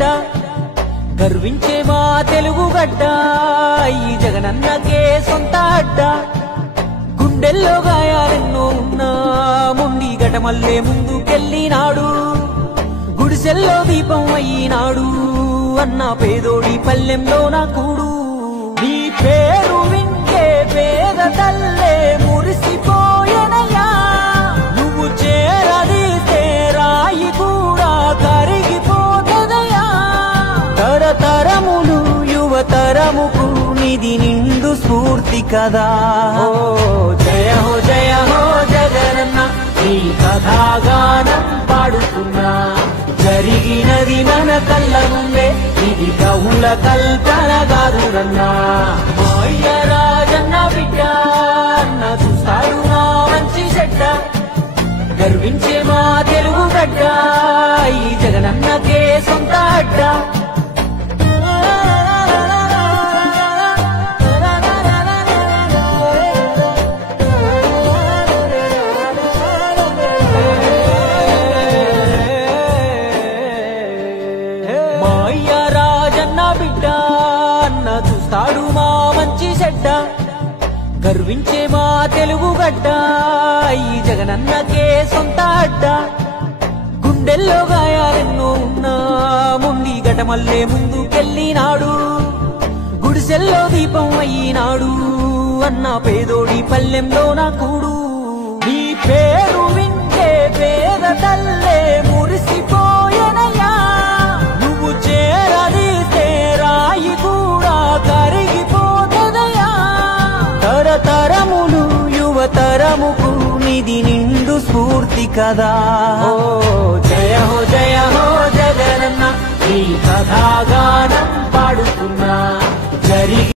చెడ్డ గర్వించే మా తెలుగు గడ్డ ఈ జగనన్నకే సొంత అడ్డ గుండెల్లో గాయాలెన్నో ఉన్నా మొండి గటమల్లే ముందుకెళ్ళినాడు గుడిసెల్లో దీపం అయినాడు అన్న పేదోడి పల్లెంలో నా కూడు నీ పేరు వింటే పేద తల్లే మురిసిపోయనయా నువ్వు చేరదీస్తే రాయి కూడా కరిగిపోతదయా తరతరములు యువతరముకు నిధి నిండు స్ఫూర్తి కదా జయ హో జగనన్న నీ కథాగానం పాడుతున్నా జరిగినది మన కళ్ళ ముందే ఇది కవుల కల్పన కాదురన్నా మాయ రాజన్న బిడ్డ అన్న చూస్తాడు మా మంచి చెడ్డ గర్వించే మా తెలుగు గడ్డ ఈ జగనన్నకే సొంత అడ్డ చూస్తాడు మా మంచి చెడ్డ గర్వించే మా తెలుగు గడ్డ ఈ జగనన్నకే సొంత అడ్డ గుండెల్లో గాయాలెన్నో ఉన్నా మొండి గటమల్లే ముందుకెళ్ళినాడు గుడిసెల్లో దీపం అయినాడు అన్న పేదోడి పల్లెంలో నా కూడు నీ పేరు వింటే పేద తల్లే మురిసిపోయనయా నువ్వు చేరదీస్తే రాయి కూడా కరిగిపోతదయా తరతరములు యువతరముకు నిధి నిండు స్ఫూర్తి కదా జయ హో